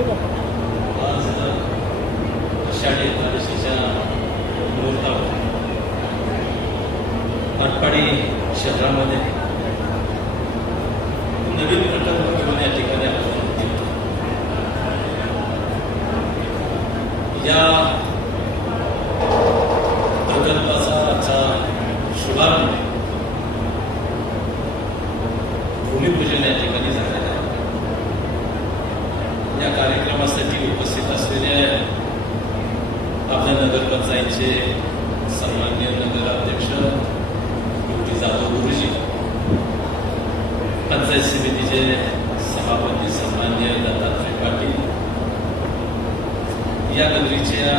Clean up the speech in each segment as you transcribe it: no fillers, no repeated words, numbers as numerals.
आज आषाढी एकादशीच्या मुहूर्तावर आटपाडी शहरामध्ये नवीन प्रकल्प घेऊन या ठिकाणी आपण या प्रकल्पाचा शुभारंभ भूमिपूजन या ठिकाणी झालेलं आहे. या कार्यक्रमासाठी उपस्थित असलेले आपल्या नगरपंचायतचे सन्माननीय नगराध्यक्ष युवती जाधव गुरुजी, पंचायत समितीचे सभापती सन्माननीय दत्तात्रय पाटील, या नगरीच्या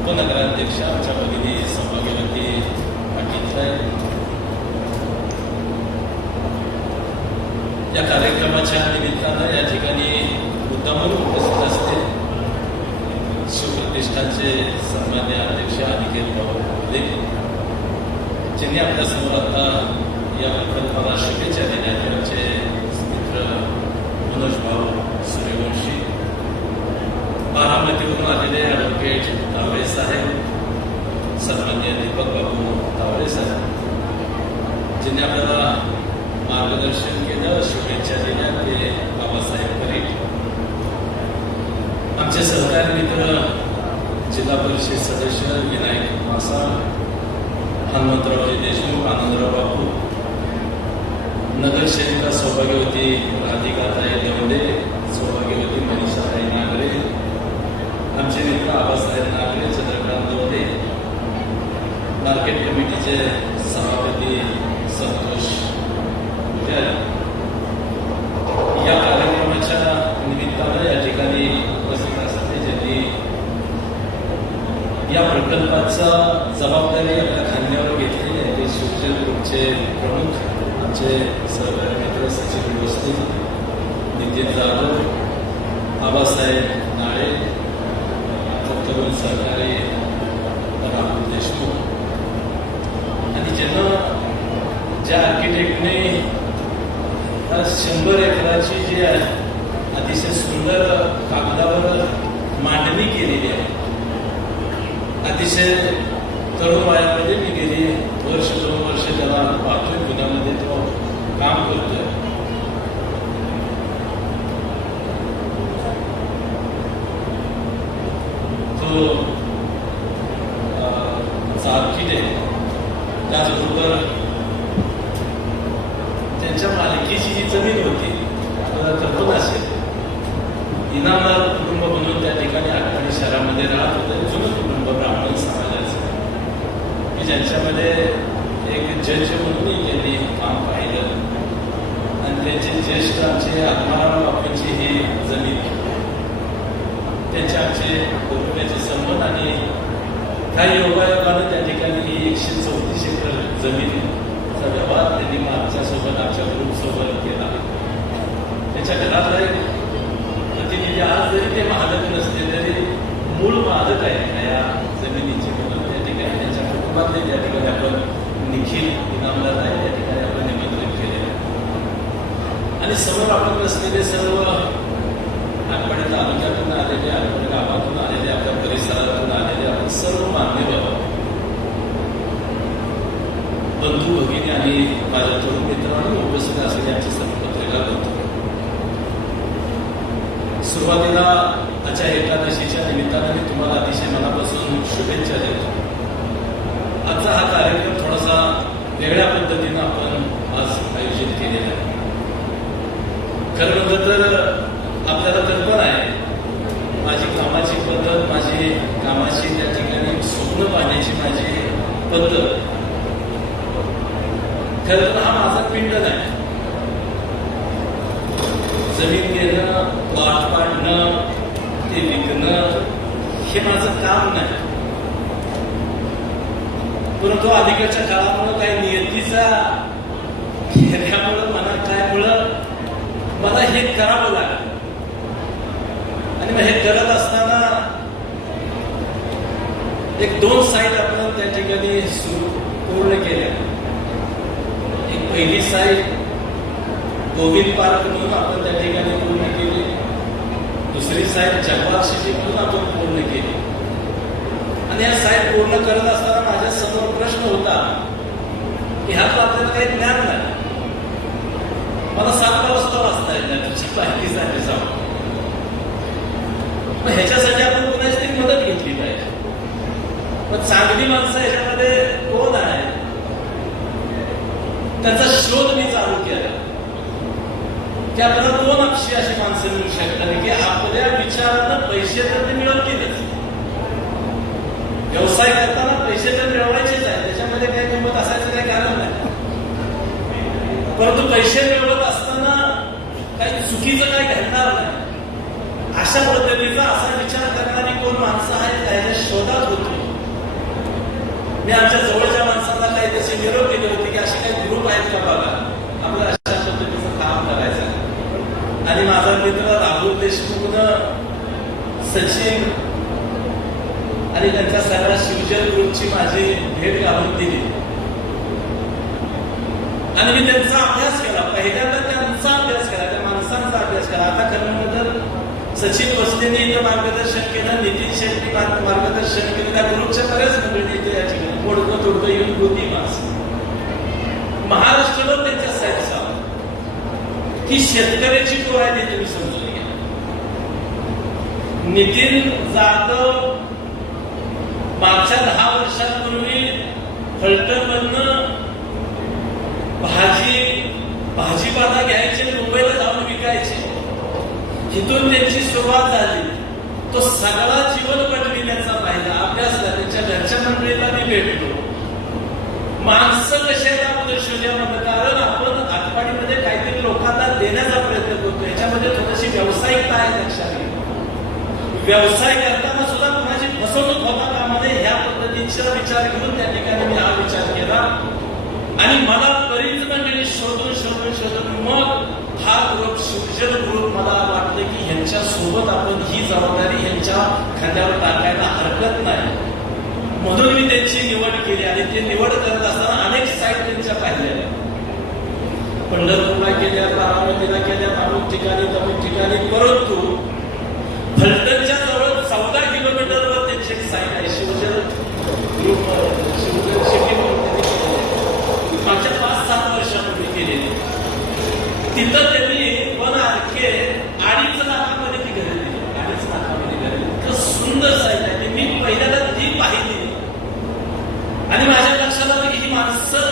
उपनगराध्यक्ष आमच्या भगिनी सौभाग्यवती पाटील साहेब, या कार्यक्रमाच्या निमित्तानं या ठिकाणी मुद्दामून उपस्थित असते शिवप्रतिष्ठानचे सन्मान्य अध्यक्ष अनिकेत पवार बोलले, ज्यांनी आपल्यासमोर आता या प्रकल्पाला शुभेच्छा दिल्या. त्यांचे मित्र मनोज भाऊ सूर्यवंशी, बारामतीवरून आलेले ॲडव्होकेट तावळे साहेब, सन्मान्य दीपक बाबू तावळे साहेब, ज्यांनी आपल्याला मार्गदर्शन केलं, शुभेच्छा दिल्या, ते बाबासाहेब परीट, आमचे सहकारी मित्र जिल्हा परिषद सदस्य विनायक मासा, हनुमंतराव देशमुख, आनंदराव बापू, नगरसेविका सौभाग्यवती राधिकाताई देवंडे, सौभाग्यवती मनीषाताई नागरे, आमचे मित्र आबासाहेब नागरे, चंद्रकांत दौडे, मार्केट कमिटीचे सभापती संतोष. या कार्यक्रमाच्या निमित्तानं या ठिकाणी उपस्थित असते, ज्यांनी या प्रकल्पाचा जबाबदारी आपल्या खांद्यावर घेतली आहे, ते शिवजन ग्रुपचे प्रमुख आमचे सहकारी मित्र सचिन भोसले, नितीन जाधव, आबासाहेब नाळे, तरुण सहकारी राहुल देशमुख, आणि ज्यांना ज्या आर्किटेक्टने 100 एकराची जी अतिशय सुंदर कागदावर मांडणी केलेली आहे. अतिशय तरुण वयामध्ये मी गेली 1-2 वर्ष त्याला पाहतोय, पुण्यामध्ये तो काम करतोय. तो आर्किटेक्ट, त्याचबरोबर त्यांच्या मालकीची जी जमीन होती, आपल्याला कल्पना असेल, इनामदार कुटुंब म्हणून त्या ठिकाणी आटपाडी शहरामध्ये राहत होतं. जुनं कुटुंब ब्राह्मण समाजाचं, की ज्यांच्यामध्ये एक जज म्हणूनही त्यांनी काम पाहिलं, आणि त्यांचे ज्येष्ठ आमचे आत्माराम बापूंची ही जमीन, त्यांचे आमचे कुटुंबाचे संबंध, आणि काही योगायोगानं त्या ठिकाणी ही 134 एकर जमिनीचा व्यवहार त्यांनी आमच्यासोबत, आमच्या ग्रुपसोबत केला. त्याच्या घरातला एक प्रतिनिधी, आज जरी ते मालक नसले तरी मूळ मालक आहे या जमिनीचे, म्हणून त्या ठिकाणी त्यांच्या कुटुंबातले त्या ठिकाणी आपण निखिल इनामदार आहे, त्या ठिकाणी आपण निमंत्रित केले, आणि समोर आपण नसलेले सर्व आटपाडी तालुक्यातून आलेले, आटपाडी गावातून आलेले, आपल्या परिसरातून आलेले आपण सर्व मान्यवर बंधू भगिनी आणि माझ्या तरुण मित्रांनी उपस्थित असलेले आमचे सर्व पत्रिका करतो. सुरुवातीला आजच्या एकादशीच्या निमित्तानं मी तुम्हाला अतिशय मनापासून शुभेच्छा देतो. आजचा हा कार्यक्रम थोडासा वेगळ्या पद्धतीनं आपण आज आयोजित केलेला आहे. खरं म्हटलं तर आपल्याला कल्पना आहे, माझी कामाची पद्धत, माझी कामाची त्या ठिकाणी स्वप्न पाहण्याची माझी पद्धत, खरं तर हा माझा पिंड नाही. जमीन घेणं, प्लॉट पाडणं, ते विकणं, हे माझं काम नाही. परंतु अलीकडच्या काळामुळे काही नियतीचा घेण्यामुळं मला हे करावं लागलं, आणि मग हे करत असताना एक 2 साईट आपण त्या ठिकाणी पूर्ण केल्या. एक पहिली साईट गोविंद पार्क म्हणून आपण त्या ठिकाणी पूर्ण केली, दुसरी साईट जगवार सिटीमधून आपण पूर्ण केली. आणि या साईट पूर्ण करत असताना माझ्या समोर प्रश्न होता की ह्यात आपल्याला काही ज्ञान नाही. मला 7 वाजता वाचता येईल तुझी माहिती झाली जाऊ. मग ह्याच्यासाठी आपण कुणाची तरी मदत घेतली पाहिजे. पण चांगली माणसं ह्याच्यामध्ये कोण आहे त्याचा शोध मी चालू केला की आपल्याला 2 अशी माणसं मिळू शकतात की आपल्या विचारानं पैसे तर ते मिळवतीलच. व्यवसाय करताना पैसे तर मिळवायचेच आहे, त्याच्यामध्ये काही किंमत असायचं काही कारण नाही. परंतु पैसे मिळवत असताना काही चुकीचं काही घडणार नाही अशा पद्धतीचा असा विचार करणारी कोण माणसं आहेत त्याच्या शोधात होतो. मी आमच्या जवळच्या माणसांना काही तसे निरोप दिले होते की असे काही ग्रुप आहेत का बघा, आपल्याला अशा पद्धतीचं काम करायचं. आणि माझा मित्र राहुल देशमुख, सचिन आणि त्यांच्या सगळ्या शिवजन ग्रुपची माझी भेट घालून दिली आणि मी त्यांचा अभ्यास केला. पहिल्यांदा त्यांचा अभ्यास केला, त्या माणसांचा अभ्यास केला. आता खरं तर सचिन वस्तेने इथं मार्गदर्शन केलं, नितीन शेट्टी मार्गदर्शन केलं, त्या ग्रुपच्या बऱ्याच मंडळी इथे या ठिकाणी मोडकं तोडकं येऊन होती माणसं. महाराष्ट्रावर त्यांच्या साईडचा ही शेतकऱ्याची टोळ आहे ते तुम्ही समजून घ्या. नितीन जाधव मागच्या 10 वर्षांपूर्वी फलटणमधनं भाजीपाला घ्यायचे, मुंबईला जाऊन विकायचे. इथून त्यांची सुरुवात झाली. तो सगळा जीवनपट त्यांचा पाहिला, अभ्यासला, त्यांच्या घरच्या मंडळीला मी भेटलो. माणसं कशाला आपण शोधामध्ये, कारण आपण आटपाडीमध्ये काहीतरी लोकांना देण्याचा प्रयत्न करतो. याच्यामध्ये थोडीशी व्यावसायिकता आहे लक्षात घ्या. व्यवसाय करताना सुद्धा कोणाची फसवणूक होता कामा नये ह्या पद्धतीचा विचार घेऊन त्या ठिकाणी मी हा विचार केला. आणि मला बरीच मंडळी शोधून मग हा ग्रुप शिवजन ग्रुप मला वाटलं की ह्यांच्या सोबत आपण ही जबाबदारी ह्यांच्या खांद्यावर टाकायला हरकत नाही, म्हणून मी त्यांची निवड केली. आणि ते निवड करत असताना अनेक साईट त्यांच्या पाहिलेल्या, पंढरपूरला केल्या, बारामतीला केल्या, अमुक ठिकाणी. परंतु फलटणच्या जवळ 14 किलोमीटरवर त्यांची एक साईट आहे, शिवजन ग्रुप, शिवजन सिटी म्हणून त्यांनी केलेली, मागच्या 5-7 वर्षापूर्वी केलेली. तिथं त्यांनी 1 आरके 2.5 लाखामध्ये ती घरी दिली. 2.5 लाखामध्ये घरी दिली. सुंदर साईट आहे. मी पहिल्यांदा ती पाहिली आणि माझ्या लक्षात आलं की ही माणसं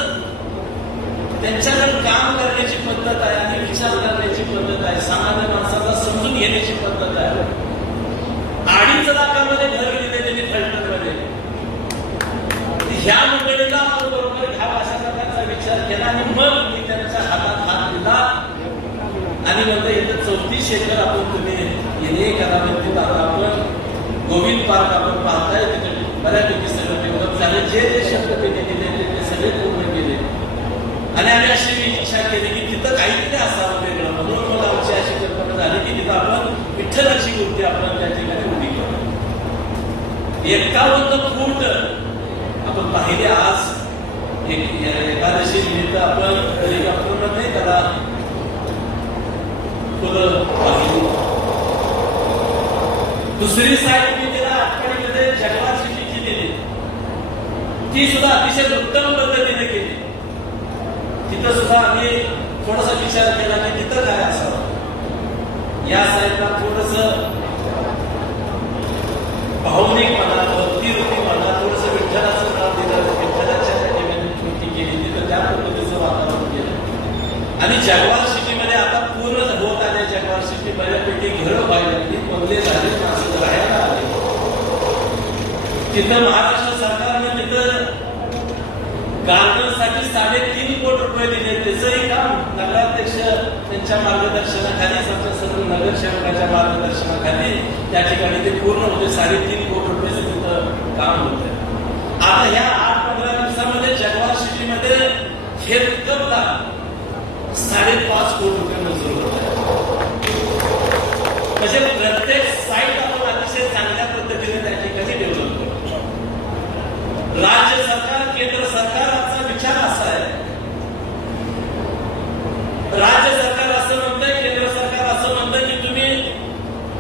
त्यांच्याकडे काम करण्याची पद्धत आहे आणि विचार करण्याची पद्धत आहे, सामान्य माणसाला समजून घेण्याची पद्धत आहे. 2.5 लाखामध्ये घर दिले त्यांनी फलटणमध्ये. ह्या मंडळीला आपण बरोबर ह्या अशा प्रकारचा विचार केला आणि मग मी त्यांच्या हातात हात दिला आणि म्हणतो इथं 34 एकर आपण तुम्ही येणे करा म्हणते. आपण गोविंद पार्क आपण पाहताय, तिथे बऱ्यापैकी सगळं डेव्हलप झाले. जे शब्द त्यांनी दिले ते सगळे पूर्ण केले. आणि आम्ही अशी इच्छा केली की तिथं काहीतरी असावं वेगळं, म्हणून मला आमची अशी कल्पना झाली की तिथं आपण विठ्ठलाची मूर्ती आपण त्या ठिकाणी उभी करू. 51 फूट आपण पाहिले. आज एकादशी निमित्त आपण हेलिकॉप्टरनं नाही त्याला फुलं पाहिली. दुसरी साईड मी तिला आटपाडीमध्ये जगवार सिटीची दिली, ती सुद्धा अतिशय उत्तम पद्धतीने केली. तिथं सुद्धा आम्ही थोडासा विचार केला की तिथं काय असावं. या साईडला थोडस भावनिक म्हणा, भक्तिरूपी म्हणा, थोडस विठ्ठलाचं नाव दिलं, विठ्ठलाच्या कृती केली, तिथं त्या पद्धतीचं वातावरण केलं. आणि जगवार सिटीमध्ये आता पूर्ण होत आले. जगवार सिटी बऱ्यापैकी घरं व्हायला लागली, बंगले झाले, माणसं राहायला आले. तिथं महाराष्ट्र सरकारने तिथं गार्डनसाठी 3.5 कोटी रुपये दिले. त्याचंही काम नगराध्यक्ष त्यांच्या मार्गदर्शनाखाली, आमच्या सर्व नगरसेवकाच्या मार्गदर्शनाखाली त्या ठिकाणी ते पूर्ण होते. 3.5 कोटी रुपयाचं तिथं काम होतं. आता ह्या 8-15 दिवसामध्ये जगवार सिटीमध्ये हेल्थला 5.5 कोटी रुपये मंजूर होत आहे. म्हणजे प्रत्येक साईट आपण अतिशय चांगल्या पद्धतीने त्या ठिकाणी डेव्हलप करतो. राज्य सरकार, केंद्र सरकारचा विचार असा आहे. राज्य सरकार असं म्हणतंय, केंद्र सरकार असं म्हणतंय की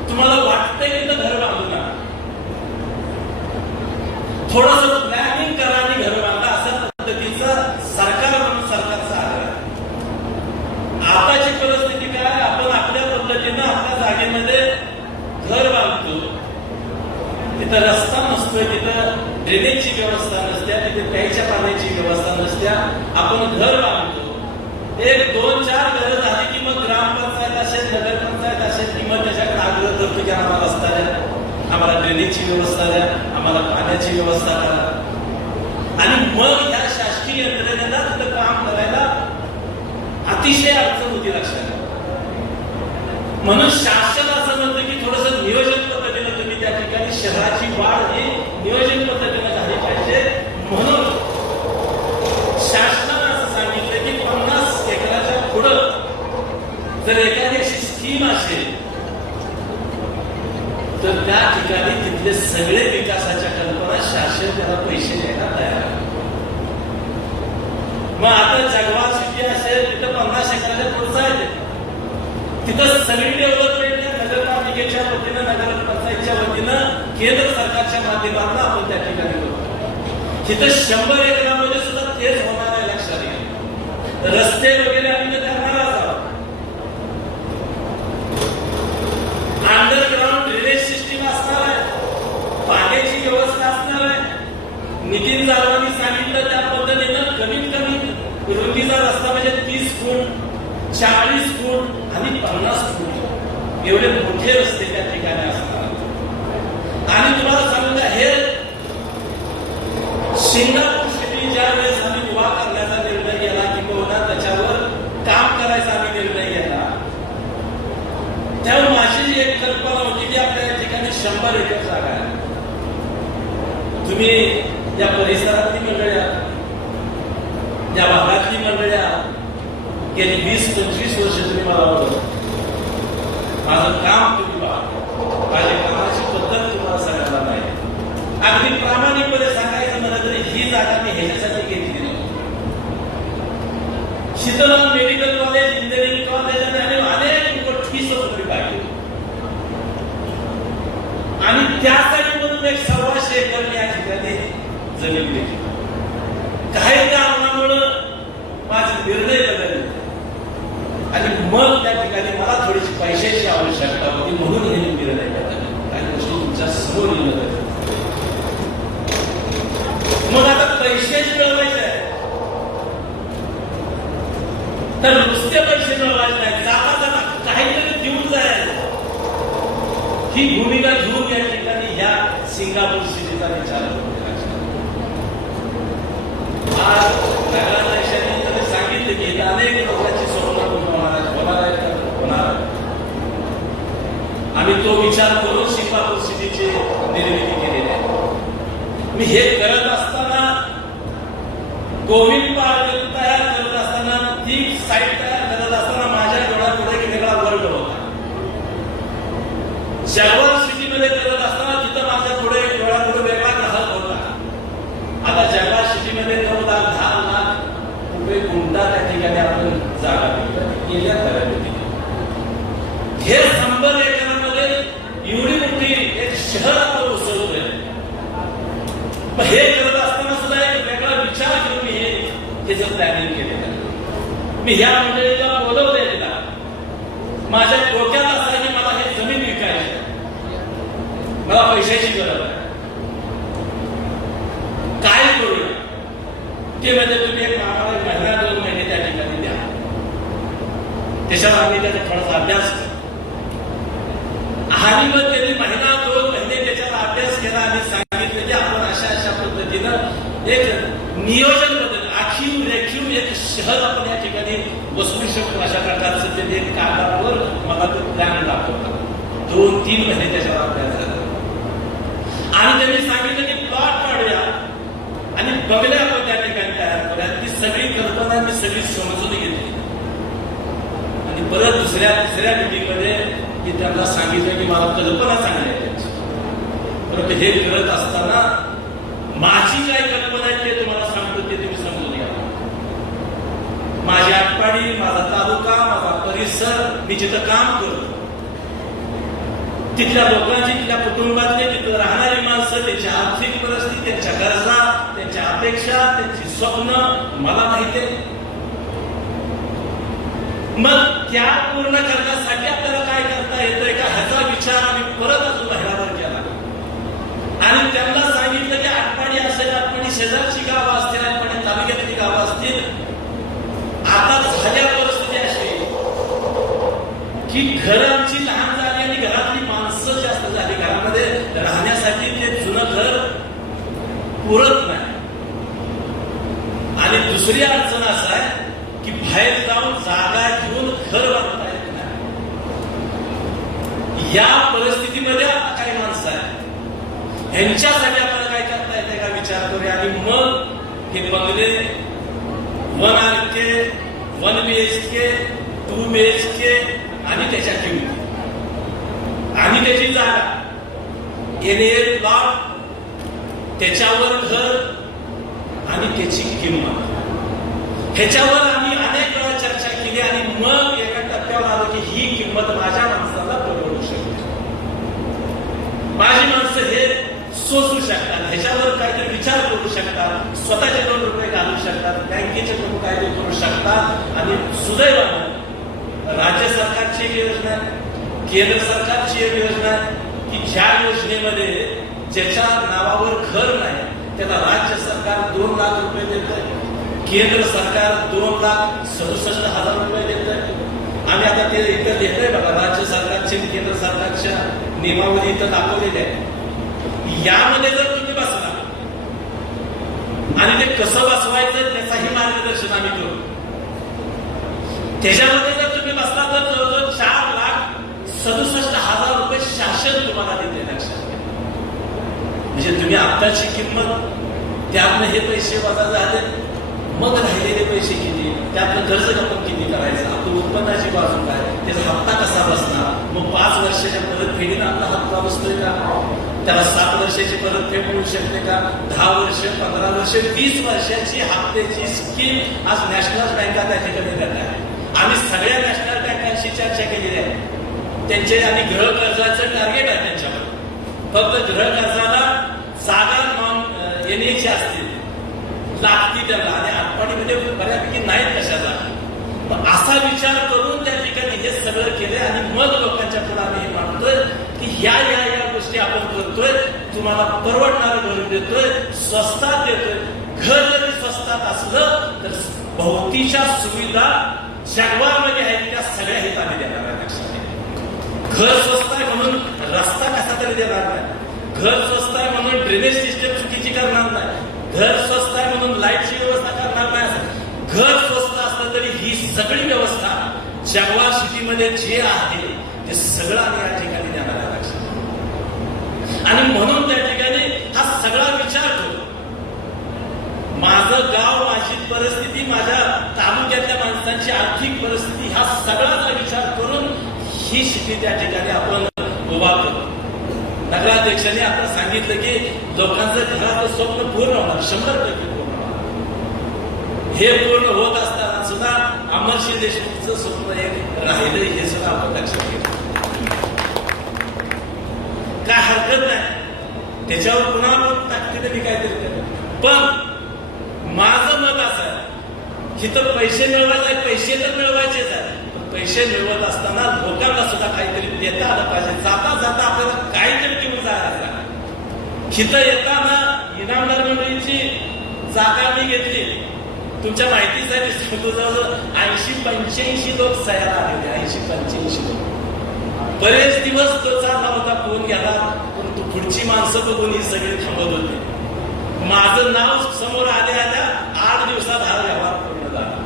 तुम्हाला की तिथं घर बांधू नका, थोडंसं प्लॅनिंग करा आणि घर बांधा, अशा पद्धतीचं सरकार म्हणून सरकारचा आग्रह. आताची परिस्थिती काय, आपण आपल्या पद्धतीनं आपल्या जागेमध्ये घर बांधतो, तिथं रस्ता नसतोय, तिथं ड्रेनेजची व्यवस्था नसत्या, तिथे प्यायच्या पाण्याची व्यवस्था नसत्या, आपण घर बांधतो. एक 2-4 घरं झाली की मग ग्रामपंचायत असेल, नगरपंचायत असेल की मग त्याच्याकडे आग्रह करतो की आम्हाला रस्ता द्या, आम्हाला ड्रेनेजची व्यवस्था द्या, आम्हाला पाण्याची व्यवस्था करा. आणि मग या शासकीय यंत्रणेला तिथं काम करायला अतिशय अडचण होती लक्षात. म्हणून शासन असं म्हणतं की थोडंसं नियोजन पद्धतीनं तुम्ही त्या ठिकाणी शहराची वाढ ही नियोजन पद्धतीनं झाली पाहिजे. म्हणून शासनानं असं सांगितलं की 50 एकराच्या पुढं जर एखादी अशी स्कीम असेल तर त्या ठिकाणी तिथले सगळे विकासाच्या कल्पना शासन त्याला पैसे द्यायला तयार आहे. मग आता जगवाल सिटी असेल तिथं 50 एकराच्या पुढचं आहे, तिथं सगळी डेव्हलपमेंट नगरपालिकेच्या वतीनं, नगरपंचायतच्या वतीनं, केंद्र सरकारच्या माध्यमातून आपण त्या ठिकाणी करतो. तिथं 100 एकरामध्ये सुद्धा तेच होणार आहे लक्षात घ्या. रस्ते वगैरे आम्ही करणारच आहोत. अंडरग्राउंड ड्रेनेज सिस्टीम असणार आहे, पाण्याची व्यवस्था असणार आहे. नितीन जाधवांनी सांगितलं त्या पद्धतीनं कमीत कमी रुंदीचा रस्ता म्हणजे 30 फूट, 40 फूट आणि 50 फूट एवढे मोठे रस्ते त्या ठिकाणी असणार. आणि तुम्हाला सांगू द्या, हे सिंगापूर सिटी ज्या वेळेस आम्ही उभा करण्याचा निर्णय घेतला किंवा त्याच्यावर काम करायचा आम्ही निर्णय घेतला, तेव्हा माझी जी एक कल्पना होती की आपल्या या ठिकाणी 100 एकर जागा आहे. तुम्ही या परिसरातली मंडळी, या भागातली मंडळी गेली 20-25 वर्ष तुम्ही मला बघा, माझं काम तुम्ही बघा, माझ्या कामाची पद्धत तुम्हाला सगळ्यांना नाही. अगदी प्रामाणिकपणे सांगायचं म्हणलं तरी ही जागा मी ह्याच्यासाठी घेतली नाही. Sheetal medical college, engineering college आणि अनेक मोठी सोपी पाहिजे आणि त्यासाठी म्हणून 1.25 एकर या ठिकाणी जमीन घेतली. काही कारणामुळं माझे निर्णय बदलले आणि मग त्या ठिकाणी मला थोडीशी पैशाची आवश्यकता होती, म्हणून हे निर्णय बदलले. काही गोष्टी तुमच्या समोर येणं. मग आता पैसेच मिळवायचे आहे तर नुसते पैसे मिळवायचे नाही, जाता जाता काहीतरी देऊन जायचं. ही भूमिका घेऊन या ठिकाणी ह्या सिंगापूर सिटीचा विचार होतो. आज नगराध्यक्षांनी सांगितलं की अनेक लोकांची स्वप्न होणार. आम्ही तो विचार करून सिंगापूर सिटीची निर्मिती केलेली आहे. मी हे करत असताना, गोविंद पार्क तयार करत असताना, ती साईट तयार करत असताना माझ्या डोळ्यापुढे एक वेगळा वर्ल्ड होता. जगवाल सिटीमध्ये करत असताना तिथं माझ्या पुढे एक डोळ्यापुढे वेगळा ग्राहक होता. आता जगवाल सिटीमध्ये 9 लाख 10 लाख रुपये गुंठा त्या ठिकाणी आपण जागा केल्या करावी. हे 100 एकरामध्ये एवढी मोठी एक शहर आपण उसळतोय. मग हे करत असताना सुद्धा एक वेगळा विचार करून मी हे प्लॅनिंग केलेलं. मी ह्या मंडळीला बोलवलंय, तिला माझ्या डोक्यात असं की मला हे जमीन विकायची, मला पैशाची गरज आहे, काय करूया ते म्हणजे तुम्ही एक आम्हाला 1-2 महिने त्या ठिकाणी द्या, त्याच्यावर आम्ही त्याचा थोडासा अभ्यास केला. आणि मग त्यांनी 1-2 महिने त्याच्यावर अभ्यास केला आणि सांगितलं की आपण अशा पद्धतीनं एक नियोजन बदल, आखीव रेखीव एक शहर आपण या ठिकाणी बसवू शकतो. अशा प्रकारचं त्यांनी एक कागदावर मला तो प्लॅन दाखवला. 2-3 महिने त्याच्यावर अभ्यास झाला आणि त्यांनी सांगितलं की प्लॉट काढूया आणि बंगले आपण त्या ठिकाणी तयार करूया. ती सगळी कल्पना मी सगळी समजून घेतली आणि परत तिसऱ्या मीटिंगमध्ये की त्यांना सांगितलं की मला कल्पना चांगली आहे त्याची, परंतु हे करत असताना माझी काय कल्पना आहे ते तुम्हाला सांगतो, ते तुम्ही समजून घ्या. माझी आटपाडी, माझा तालुका, माझा परिसर, मी जिथं काम करतो तिथल्या लोकांची, तिथल्या कुटुंबातले, तिथं राहणारी माणसं, त्यांची आर्थिक परिस्थिती, त्यांच्या गरजा, त्यांच्या अपेक्षा, त्यांची स्वप्न मला माहिती आहे. मग त्या पूर्ण करण्यासाठी आपल्याला काय करता येतंय का, ह्याचा विचार आम्ही परत अजून बाहेरावर केला आणि त्यांना सांगितलं की आटपाडी असेल, आटपाडी शेजारची गावं असतील, आटपाडी तालुक्यातली गावं असतील, आता झाल्या परिस्थिती अशी की घर आमची लहान झाली आणि घरातली माणसं जास्त झाली. घरामध्ये राहण्यासाठी ते जुनं घर पुरत नाही. आणि दुसरी अडचण असं आहे की बाहेर जाऊन जागा घेऊन घर बांधता येत नाही. या परिस्थितीमध्ये आता काही माणसं आहे, ह्यांच्यासाठी आपल्याला काय करता येते का विचार करूया. आणि मग हे बंगले 1 RK, 1 BHK, 2 BHK आणि त्याच्या किमती आणि त्याची जागा, NA प्लॉट, त्याच्यावर घर आणि त्याची किंमत, ह्याच्यावर आम्ही अनेक वेळा चर्चा केली आणि मग एका टप्प्यावर आलो की ही किंमत माझ्या माणसाला परवडू शकते. माझी माणसं हे सोसू शकतात, ह्याच्यावर काहीतरी विचार करू शकतात, स्वतःचे 2 रुपये घालू शकतात, बँकेचे लोक काहीतरी करू शकतात. आणि सुदैवानं राज्य सरकारची एक योजना आहे, केंद्र सरकारची एक योजना आहे की ज्या योजनेमध्ये ज्याच्या नावावर घर नाही त्याला राज्य सरकार 2 लाख रुपये देतं, केंद्र सरकार 2,67,000 रुपये देतं. आम्ही आता ते इथं लिहिलंय बघा, राज्य सरकारचे केंद्र सरकारच्या नियमावली इथं दाखवलेल्या आहे. यामध्ये जर तुम्ही बसला आणि ते कसं बसवायचं त्याचाही मार्गदर्शन आम्ही करू. त्याच्यामध्ये जर तुम्ही बसला तर जवळजवळ 4,67,000 रुपये शासन तुम्हाला देते. लक्षात घ्या, म्हणजे तुम्ही आत्ताची किंमत, त्यातनं हे पैसे वजा झाले, मग राहिलेले पैसे किती, त्यातलं कर्ज आपण किती करायचं, आपलं उत्पन्नाची बाजू काय, त्याचा हप्ता कसा बसणार, मग 5 वर्षाच्या परतफेडीनं आपला हप्ता बसतोय का, त्याला 7 वर्षाची परतफेड मिळू शकते का, 10 वर्ष, 15 वर्ष, 20 वर्षाची हप्त्याची स्कीम आज नॅशनल बँका त्या ठिकाणी देत आहे. आम्ही सगळ्या नॅशनल बँकांशी चर्चा केलेली आहे. त्यांचे आणि गृह कर्जाचं टार्गेट आहे त्यांच्यावर. फक्त गृह कर्जाला जागा येण्याची असतील, लागती त्यांना, आणि आटपाडीमध्ये बऱ्यापैकी नाहीत कशा जागा. असा विचार करून त्या ठिकाणी हे सगळं केलंय आणि मग लोकांच्या पुढे आम्ही हे मानतोय की या गोष्टी आपण करतोय, तुम्हाला परवडणारं घर देतोय, स्वस्तात देतोय. घर जरी स्वस्तात असलं तर भोवतीच्या सुविधा जगवामध्ये आहेत त्या सगळ्या हित आम्ही देणार आहे. लक्षात घ्या, घर स्वस्त आहे म्हणून रस्ता कसा तरी देणार नाही, घर स्वस्त आहे म्हणून ड्रेनेज सिस्टम चुकीची करणार नाही, घर स्वस्त आहे म्हणून लाईटची व्यवस्था करणार नाही. घर स्वस्त असलं तरी ही सगळी व्यवस्था जगवा सिटीमध्ये जे आहे ते सगळं आम्ही या ठिकाणी देणार आहे. लक्षात, आणि म्हणून त्या ठिकाणी हा सगळा विचार करू. माझं गाव, माझी परिस्थिती, माझ्या तालुक्यातल्या माणसांची आर्थिक परिस्थिती, हा सगळाचा विचार करून ही सिटी त्या ठिकाणी आपण उभा करू. नगराध्यक्षांनी आता सांगितलं की लोकांचं घराचं स्वप्न पूर्ण होणार, 100% पूर्ण होणार. हे पूर्ण होत असताना सुद्धा अमरसिंह देशमुखचं स्वप्न एक राहिलं, हे सुद्धा आपण लक्षात घेऊ. काय हरकत नाही, त्याच्यावर पुन्हा आपण ताकदीने मी काहीतरी करतो. पण माझं मत असं आहे की तर पैसे मिळवायचे, पैसे तर मिळवायचेच आहे, पैसे मिळवत असताना लोकांना सुद्धा काहीतरी देता आलं पाहिजे. जाता जाता आपल्याला काहीतरी घेऊन जायला. हिथं येताना इनामदार मंडळीची जागा मी घेतली, तुमच्या माहितीसाठी सांगतो, जवळजवळ 80-85 लोक सह्या आलेले, 80-85 लोक. बरेच दिवस तो चालला होता, फोन गेला, परंतु पुढची माणसं बघून ही सगळी थांबत होती. माझं नाव समोर आल्या 8 दिवसात हा व्यवहार पूर्ण झाला.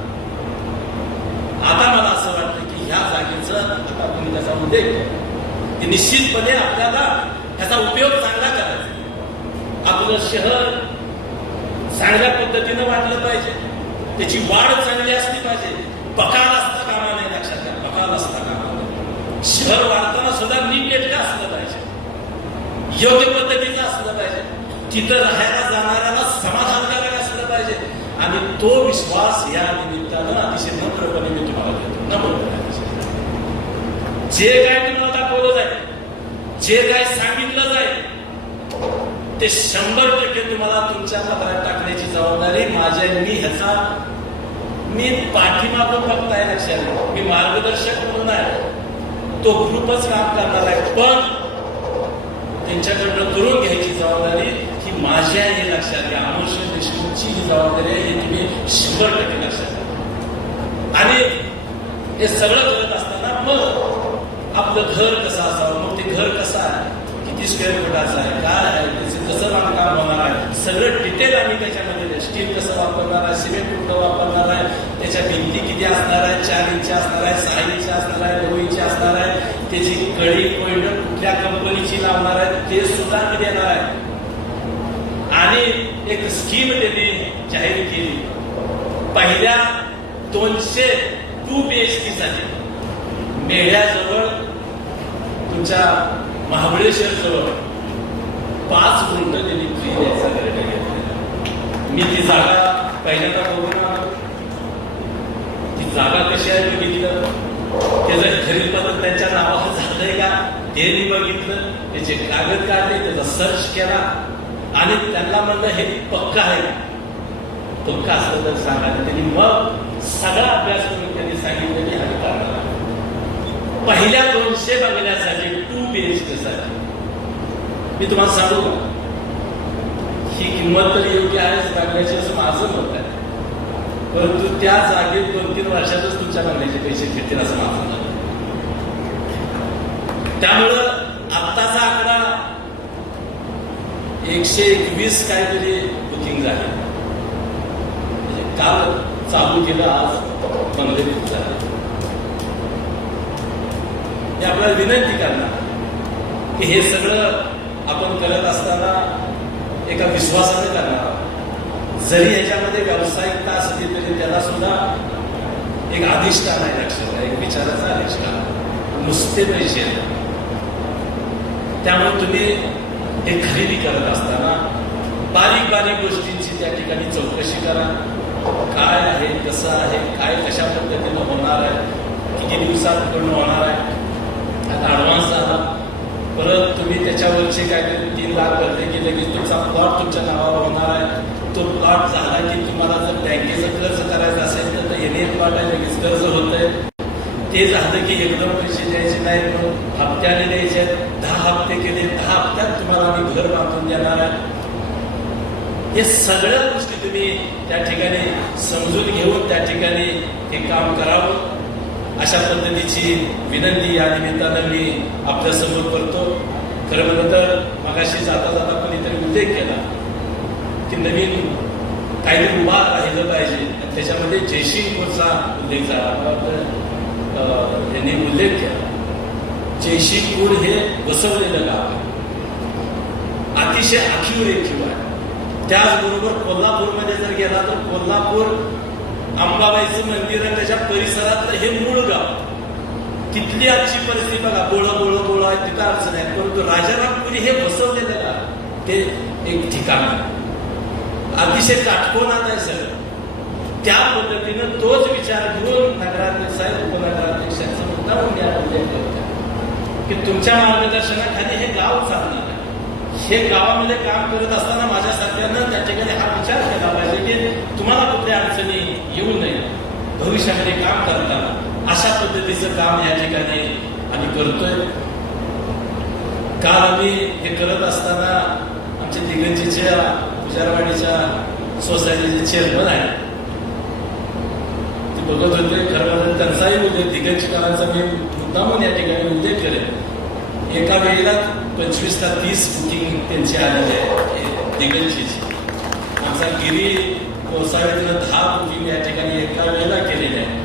आता मला असं वाटतं की ह्या जागेचं आता तुम्ही त्याचा उल्लेख की निश्चितपणे आपल्याला त्याचा उपयोग चांगला करायचा. आपलं शहर चांगल्या पद्धतीनं वाढलं पाहिजे, त्याची वाढ चांगली असली पाहिजे, बकाल असता कामा नाही. लक्षात घ्या, बकाल असता कामा नाही. शहर वाढताना सुद्धा नीटनेटकं असलं पाहिजे, योग्य पद्धतीचं असलं पाहिजे, तिथं राहायला जाणाऱ्याला समाधानकारक असलं पाहिजे. आणि तो विश्वास या निमित्तानं अतिशय नम्रपणे मी तुम्हाला देतो. नम्रपणे जे काय तुम्हाला दाखवलं जाईल, जे काय सांगितलं जाईल ते 100% तुम्हाला तुमच्या पत्रात टाकण्याची जबाबदारी माझ्या. मी पाठीमागं फक्त आहे, लक्षात मी मार्गदर्शक म्हणून आहे, तो ग्रुपच काम करणार आहे, पण त्यांच्याकडनं करून घ्यायची जबाबदारी ही माझी आहे, हे लक्षात घ्या. अमोल देशमुखची ही जबाबदारी आहे, हे तुम्ही 100% लक्षात घ्या. आणि हे सगळं करत असताना मग आपलं घर कसं असावं, मग ते घर कसं आहे, किती स्क्वेअर फुटाचं आहे, काय आहे, त्याचं कसं बांधकाम होणार आहे, सगळं डिटेल आम्ही त्याच्यामध्ये, स्टील कसं वापरणार आहे, सिमेंट कुठं वापरणार आहे, त्याच्या भिंती किती असणार आहे, 4 इंच असणार आहे, 6 इंच असणार आहे, 9 इंच असणार आहे, त्याची कडी कोयड कुठल्या कंपनीची लावणार आहे ते सुद्धा मी देणार आहे. आणि एक स्कीम त्यांनी जाहीर केली, पहिल्या 202 BHK साठी मेढ्याजवळ तुमच्या महाबळेश्वर जवळ 5 गुंठ त्यांनी फ्री द्यायचा निर्णय घेतला. मी ती जागा पहिल्यांदा बघून आलो, ती जागा कशी आहे बघितलं, त्याचं खरीद पद्धत त्यांच्या नावावर झालंय का ते मी बघितलं, त्याचे कागद काढले, त्याचा सर्च केला आणि त्यांना म्हणलं हे पक्का आहे, पक्का असलं तर सांगा. त्यांनी मग सगळा अभ्यास करून त्यांनी सांगितलं की आम्ही करणार आहे. पहिल्या 200 बंगल्यासाठी 2 BHK साठी मी तुम्हाला सांगू का, ही किंमत तर योग्य आहे बंगल्याची असं माझं मत आहे, परंतु त्या जागेत 2-3 वर्षातच तुमच्या बंगल्याचे पैसे फिरतील असं माझं मत आहे. त्यामुळं आत्ताचा आकडा 121 काहीतरी बुकिंग झाले, म्हणजे काल चालू केलं, आज बंगले बुक झाले. हे आपल्याला विनंती करणार की हे सगळं आपण करत असताना एका विश्वासाने करणार, जरी याच्यामध्ये व्यावसायिकता असली तरी त्याला सुद्धा एक अधिष्ठान आहे, लक्षात एक विचाराचा अधिष्ठान, नुसते पैसे. त्यामुळे तुम्ही हे खरेदी करत असताना बारीक बारीक गोष्टींची त्या ठिकाणी चौकशी करा, काय आहे, कसं आहे, काय कशा पद्धतीनं होणार आहे, किती दिवसात पूर्ण होणार आहे. आता ऍडव्हान्स झाला, परत तुम्ही त्याच्यावरचे काहीतरी 3 लाख भरले की लगेच तुमचा प्लॉट तुमच्या नावावर होणार आहे. तो प्लॉट झाला की तुम्हाला जर बँकेचं कर्ज करायचं असेल तर येणे प्लॉट आहे, लगेच कर्ज होत आहे. ते झालं की एकदम पैसे द्यायचे नाही, मग हप्त्याने द्यायचे. 10 हप्ते केले, 10 हप्त्यात तुम्हाला आम्ही घर बांधून देणार आहे. हे सगळ्या गोष्टी तुम्ही त्या ठिकाणी समजून घेऊन त्या ठिकाणी हे काम करावं, अशा पद्धतीची विनंती या निमित्तानं मी आपल्यासमोर करतो. खरं म्हणलं तर मगाशी जाता जाता कोणीतरी उल्लेख केला की नवीन काहीतरी उभा राहिलं पाहिजे, त्याच्यामध्ये जयसिंगपूरचा उल्लेख झाला. यांनी उल्लेख केला, जयसिंगपूर हे वसवलेलं गाव आहे, अतिशय आखीव रेखीव आहे. त्याचबरोबर कोल्हापूरमध्ये जर गेला तर कोल्हापूर अंबाबाईचं मंदिर आहे, त्याच्या परिसरातलं हे मूळ गाव. तिथली आजची परिस्थिती बघा, बोळं आहे, तिथं अडचण आहे, परंतु राजारामपुरी हे बसवलेलं गाव, ते एक ठिकाण आहे, अतिशय काटकोनात आहे सगळं. त्या पद्धतीनं तोच विचार घेऊन नगराध्यक्ष साहेब, उपनगराध्यक्षांचा मुद्दा उल्लेख करतात की तुमच्या मार्गदर्शनाखाली हे गाव चालणार आहे. हे गावामध्ये काम करत असताना माझ्यासारख्यानं त्या ठिकाणी हा विचार केला पाहिजे की तुम्हाला कुठल्या अडचणी येऊ नये भविष्यामध्ये काम करताना. अशा पद्धतीचं काम या ठिकाणी आम्ही करतोय. काल आम्ही हे करत असताना आमच्या दिगंजीच्या पुजारवाडीच्या सोसायटीचे चेअरमन आहे, ते बघत होते. खरं म्हणजे त्यांचाही उल्लेख, दिगंजीकरांचा मी मुद्दामून या ठिकाणी उल्लेख करेन. एका वेळेला 25 का 30 बुकिंग त्यांची आलेली आहे दिगंजीची. आमचा गिरी कोसाळीतनं 10 बुकिंग या ठिकाणी एका वेळेला केलेले आहे.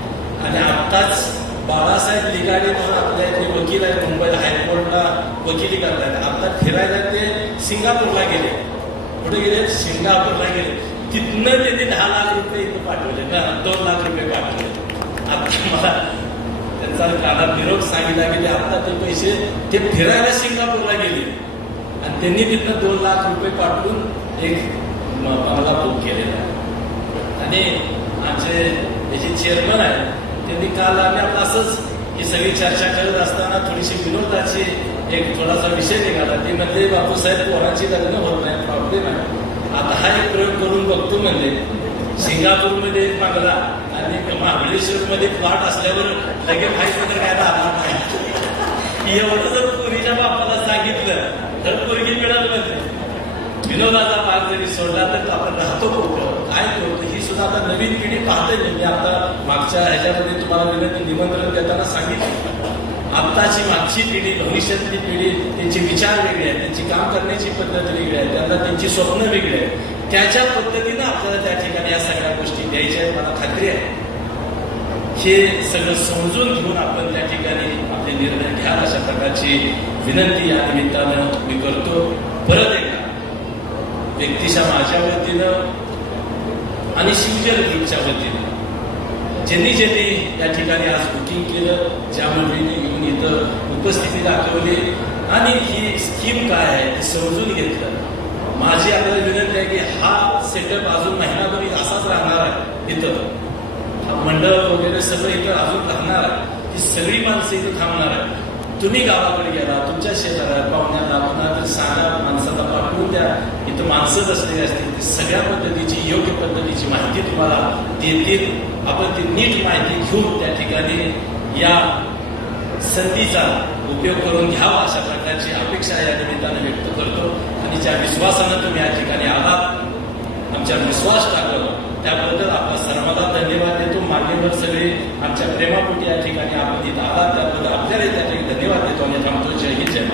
आणि आत्ताच बाळासाहेब लिगाडे म्हणून आपल्या इथे वकील आहेत, मुंबईला हायकोर्टला वकिली करतात. आता फिरायला ते सिंगापूरला गेले. कुठे गेले? सिंगापूरला गेले. तिथनं त्यांनी 10 लाख रुपये इथं पाठवले ना, 2 लाख रुपये पाठवले. आता मला त्यांचा कानात निरोप सांगितला की आता ते पैसे ते फिरायला सिंगापूरला गेले आणि त्यांनी तिथनं 2 लाख रुपये पाठवून एक बंगला बुक केलेला आहे. आणि आमचे याचे चेअरमन आहे, त्यांनी काल आम्ही आपलं असंच ही सगळी चर्चा करत असताना थोडीशी विनोदाची एक थोडासा विषय निघाला. ते म्हणजे बापूसाहेब पोरांची लग्न होत नाही, प्रॉब्लेम आहे. आता हा एक प्रयोग करून बघतो. म्हणजे सिंगापूरमध्ये एक बंगला आणि महाबळेश्वरमध्ये प्लॉट असल्यावर लगेच खायचं तर काय राहणार नाही. एवढं जर पोरीच्या बापाला सांगितलं तर पोरगी मिळालं म्हणजे विनोदाचा भाग जरी सोडला तर आपण राहतो कुठं, काय करतो, ही सुद्धा आता नवीन पिढी पाहते. मी आता मागच्या ह्याच्यामध्ये तुम्हाला विनंती निमंत्रण देताना सांगितलं, आत्ताची मागची पिढी, भविष्यातली पिढी, त्यांचे विचार वेगळे आहेत, त्यांची काम करण्याची पद्धत वेगळी आहे, त्यांना त्यांची स्वप्न वेगळी आहे. त्याच्या पद्धतीनं आपल्याला त्या ठिकाणी या सगळ्या गोष्टी द्यायच्या आहेत. मला खात्री आहे हे सगळं समजून घेऊन आपण त्या ठिकाणी आपले निर्णय घ्याल अशा प्रकारची विनंती या निमित्तानं मी करतो. परत एकदा व्यक्तीच्या माझ्या वतीनं आणि शिवजल ग्रुपच्या वतीनं ज्यांनी या ठिकाणी आज बुकिंग केलं, ज्या मंडळीने येऊन इथं उपस्थिती दाखवली आणि ही स्कीम काय आहे ते समजून घेतलं, माझी आपल्याला विनंती आहे की हा सेटअप अजून महिनाभर असाच राहणार आहे. इथं हा मंडप वगैरे सगळं इथं अजून राहणार आहे. ही सगळी माणसं इथं थांबणार आहे. तुम्ही गावाकडे गेला, तुमच्या शेजाऱ्या पाहुण्याला म्हणा तर सांगा, माणसाला पाठवून द्या. इथं माणसं बसलेली असतील, ती सगळ्या पद्धतीची योग्य पद्धतीची माहिती तुम्हाला देतील. आपण ती नीट माहिती घेऊन त्या ठिकाणी या संधीचा उपयोग करून घ्यावा अशा प्रकारची अपेक्षा या निमित्तानं व्यक्त करतो. आणि ज्या विश्वासानं तुम्ही या ठिकाणी आलात, आमच्यावर विश्वास टाकला, त्याबद्दल आपला सर्वांना धन्यवाद देतो. मान्यवर सगळे आमच्या प्रेमापोटी या ठिकाणी आपण इथं आलात त्याबद्दल आपल्याला त्या ठिकाणी धन्यवाद देतो आणि थांबतो. जय हिंद, जय